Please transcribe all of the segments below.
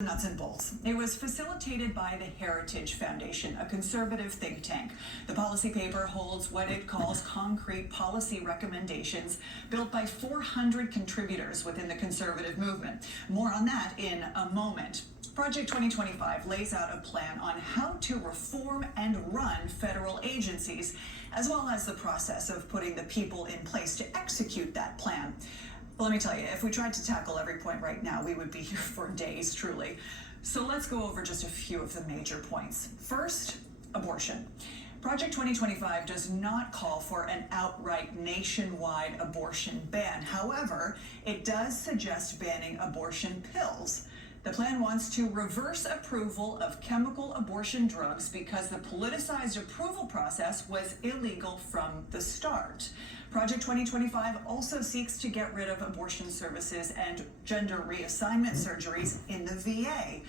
Nuts and bolts. It was facilitated by the Heritage Foundation, a conservative think tank. The policy paper holds what it calls concrete policy recommendations built by 400 contributors within the conservative movement. More on that in a moment. Project 2025 lays out a plan on how to reform and run federal agencies, as well as the process of putting the people in place to execute that plan. Let me tell you, if we tried to tackle every point right now, we would be here for days, truly. So let's go over just a few of the major points. First, abortion. Project 2025 does not call for an outright nationwide abortion ban. However, it does suggest banning abortion pills. The plan wants to reverse approval of chemical abortion drugs because the politicized approval process was illegal from the start. Project 2025 also seeks to get rid of abortion services and gender reassignment surgeries in the VA.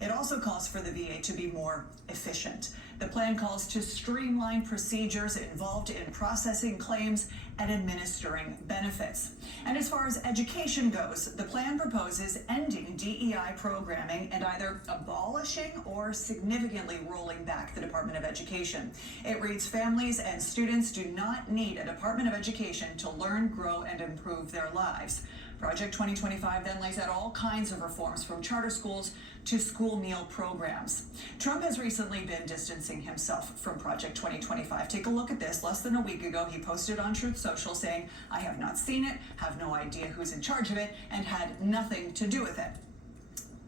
It also calls for the VA to be more efficient. The plan calls to streamline procedures involved in processing claims and administering benefits. And as far as education goes, the plan proposes ending DEI programming and either abolishing or significantly rolling back the Department of Education. It reads, families and students do not need a Department of Education to learn, grow, and improve their lives. Project 2025 then lays out all kinds of reforms from charter schools to school meal programs. Trump has recently been distancing himself from Project 2025. Take a look at this. Less than a week ago, he posted on Truth Social saying, "I have not seen it, have no idea who's in charge of it, and had nothing to do with it."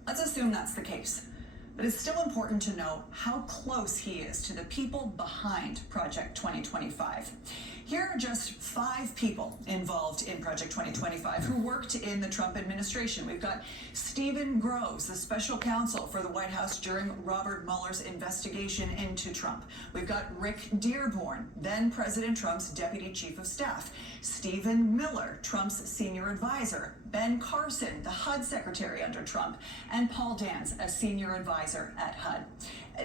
Let's assume that's the case. But it's still important to know how close he is to the people behind Project 2025. Here are just 5 people involved in Project 2025 who worked in the Trump administration. We've got Stephen Groves, the special counsel for the White House during Robert Mueller's investigation into Trump. We've got Rick Dearborn, then President Trump's deputy chief of staff. Stephen Miller, Trump's senior advisor. Ben Carson, the HUD secretary under Trump. And Paul Dance, a senior advisor at HUD.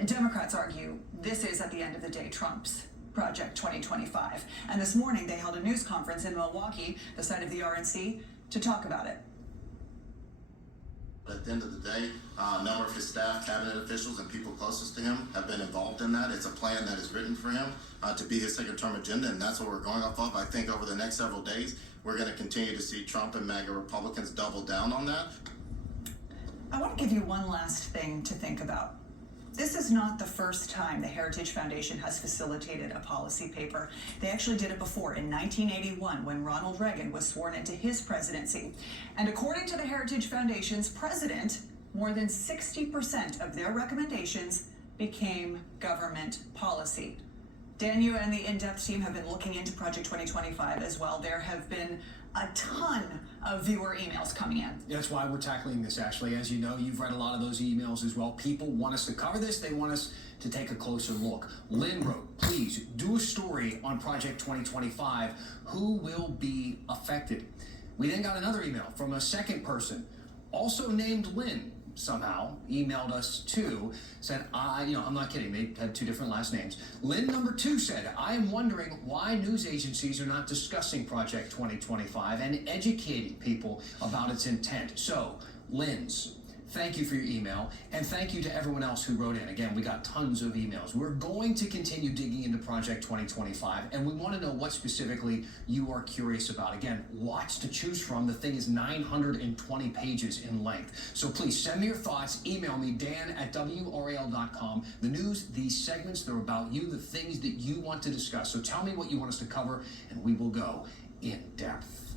Democrats argue this is, at the end of the day, Trump's Project 2025. And this morning, they held a news conference in Milwaukee, the site of the RNC, to talk about it. At the end of the day, a number of his staff, cabinet officials, and people closest to him have been involved in that. It's a plan that is written for him to be his second-term agenda, and that's what we're going off of. I think over the next several days, we're going to continue to see Trump and MAGA Republicans double down on that. I want to give you one last thing to think about. This is not the first time the Heritage Foundation has facilitated a policy paper. They actually did it before in 1981 when Ronald Reagan was sworn into his presidency. And according to the Heritage Foundation's president, more than 60% of their recommendations became government policy. Dan, you and the in-depth team have been looking into Project 2025 as well. There have been a ton of viewer emails coming in. That's why we're tackling this, Ashley. As you know, you've read a lot of those emails as well. People want us to cover this. They want us to take a closer look. Lynn wrote, please do a story on Project 2025. Who will be affected? We then got another email from a second person, also named Lynn, somehow emailed us too, said, I'm not kidding, they had 2 different last names. Lynn number 2 said, I am wondering why news agencies are not discussing Project 2025 and educating people about its intent. So, Lynn's, thank you for your email, and thank you to everyone else who wrote in. Again, we got tons of emails. We're going to continue digging into Project 2025, and we want to know what specifically you are curious about. Again, lots to choose from. The thing is 920 pages in length. So please send me your thoughts. Email me, dan@wral.com. The news, these segments, they're about you, the things that you want to discuss. So tell me what you want us to cover, and we will go in depth.